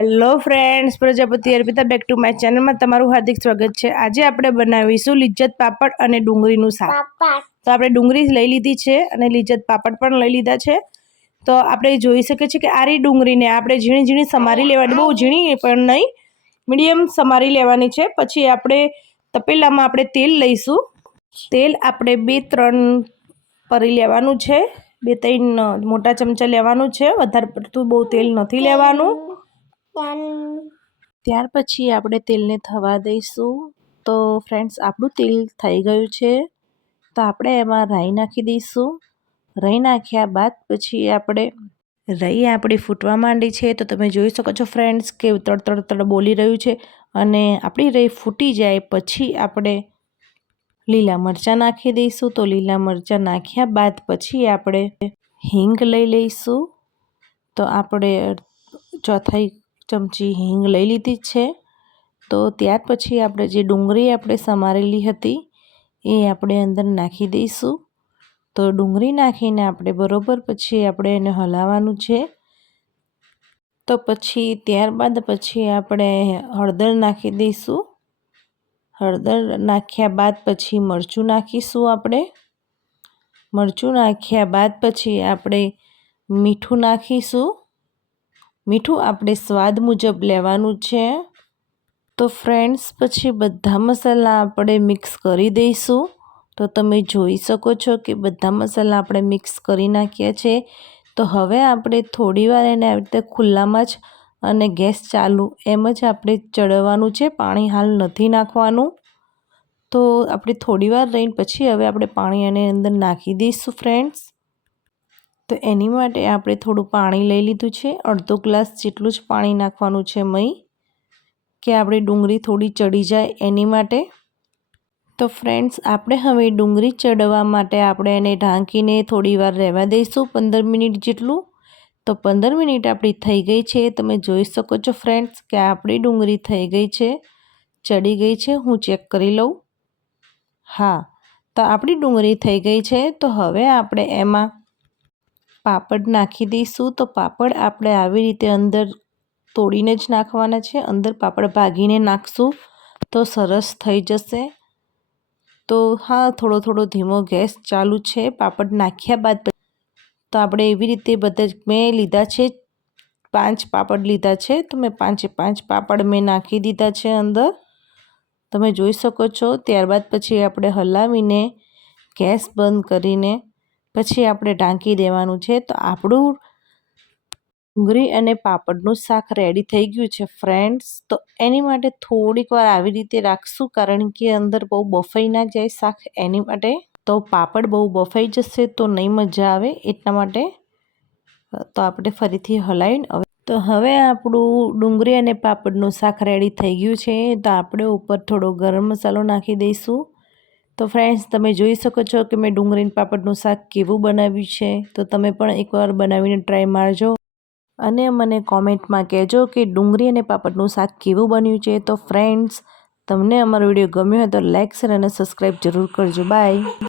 Hello friends Prajapati Arpita back to my ચેનલમાં તમારું હાર્દિક સ્વાગત છે. આજે આપણે બનાવીશું લિજ્જત પાપડ અને ડુંગળીનું શાક. તો આપણે ડુંગળી લઈ લીધી છે અને લિજ્જત પાપડ પણ લઈ લીધા છે. તો આપણે જોઈ શકીએ છીએ કે આરી ડુંગળીને આપણે ઝીણી ઝીણી સમારી લેવાની. બહુ ઝીણી પણ નહીં. મીડિયમ સમારી લેવાની છે. પછી આપણે તપેલામાં આપણે તેલ લઈશું. તેલ આપણે બે ત્રણ પરી લેવાનું છે. બે ત્રણ મોટા ચમચા લેવાનું છે. વધારે પડતું બહુ તેલ નથી લેવાનું. ત્યાર પછી આપણે તેલને થવા દઈશું. તો ફ્રેન્ડ્સ, આપણું તેલ થઈ ગયું છે. તો આપણે એમાં રાઈ નાખી દઈશું. રાઈ નાખ્યા બાદ પછી આપણે, રાઈ આપણી ફૂટવા માંડી છે. તો તમે જોઈ શકો છો ફ્રેન્ડ્સ કે તડ તડ તડ બોલી રહ્યું છે. અને આપણી રાઈ ફૂટી જાય પછી આપણે લીલા મરચાં નાખી દઈશું. તો લીલા મરચાં નાખ્યા બાદ પછી આપણે હિંગ લઈ લઈશું. તો આપણે ચોથાઈ ચમચી હિંગ લઈ લીધી છે. તો ત્યાર પછી આપણે જે ડુંગળી આપણે સમારેલી હતી, એ આપણે અંદર નાખી દઈશું. તો ડુંગળી નાખીને આપણે બરોબર પછી આપણે એને હલાવવાનું છે. તો પછી ત્યારબાદ પછી આપણે હળદર નાખી દઈશું. હળદર નાખ્યા બાદ પછી મરચું નાખીશું આપણે. મરચું નાખ્યા બાદ પછી આપણે મીઠું નાખીશું. મીઠું આપણે સ્વાદ મુજબ લેવાનું છે. તો ફ્રેન્ડ્સ પછી બધા મસાલા આપણે મિક્સ કરી દઈશું. તો તમે જોઈ શકો છો કે બધા મસાલા આપણે મિક્સ કરી નાખ્યા છે. તો હવે આપણે થોડીવાર એને આવી રીતે ખુલ્લામાં જ અને ગેસ ચાલુ એમ જ આપણે ચડવાનું છે. પાણી હાલ નથી નાખવાનું. તો આપણે થોડીવાર રહીને પછી હવે આપણે પાણી એની અંદર નાખી દઈશું ફ્રેન્ડ્સ તો એની માટે આપણે થોડું પાણી લઈ લીધું છે. અડધો ગ્લાસ જેટલું જ પાણી નાખવાનું છે મહી, કે આપણી ડુંગળી થોડી ચડી જાય એની માટે. તો ફ્રેન્ડ્સ, આપણે હવે ડુંગળી ચડવા માટે આપણે એને ઢાંકીને થોડી વાર રહેવા દઈશું પંદર મિનિટ જેટલું. તો પંદર મિનિટ આપણી થઈ ગઈ છે. તમે જોઈ શકો છો ફ્રેન્ડ્સ કે આપણી ડુંગળી થઈ ગઈ છે, ચડી ગઈ છે. હું ચેક કરી લઉં. હા, તો આપણી ડુંગળી થઈ ગઈ છે. તો હવે આપણે એમાં પાપડ નાખી દઈશું તો પાપડ આપણે આવી રીતે અંદર તોડીને જ નાખવાના છે. અંદર પાપડ ભાગીને નાખશું તો સરસ થઈ જશે. તો હા, થોડો થોડો ધીમો ગેસ ચાલુ છે. પાપડ નાખ્યા બાદ તો આપણે એવી રીતે બધા મેં લીધા છે, પાંચ પાપડ લીધા છે. તો મેં પાંચે પાંચ પાપડ મેં નાખી દીધા છે અંદર. તમે જોઈ શકો છો. ત્યારબાદ પછી આપણે હલાવીને ગેસ બંધ કરીને પછી આપણે ઢાંકી દેવાનું છે તો આપણું ડુંગળી અને પાપડનું શાક રેડી થઈ ગયું છે ફ્રેન્ડ્સ તો એની માટે થોડીક વાર આવી રીતે રાખશું કારણ કે અંદર બહુ બફાઈ ના જાય શાક એની માટે. તો પાપડ બહુ બફાઈ જશે તો નહીં મજા આવે એટલા માટે તો આપણે ફરીથી હલાવીને હવે, તો હવે આપણું ડુંગળી અને પાપડનું શાક રેડી થઈ ગયું છે. તો આપણે ઉપર થોડો ગરમ મસાલો નાખી દઈશું. તો ફ્રેન્ડ્સ તમે જોઈ શકો છો કે મેં ડુંગળીનું પાપડનું શાક કેવું બનાવ્યું છે. તો તમે પણ એકવાર બનાવીને ટ્રાય મારજો. અને મને કોમેન્ટમાં કહેજો કે ડુંગળી અને પાપડનું શાક કેવું બન્યું છે. તો ફ્રેન્ડ્સ તમને અમારો વીડિયો ગમ્યો હોય તો લાઇક શેર અને સબસ્ક્રાઈબ જરૂર કરજો. બાય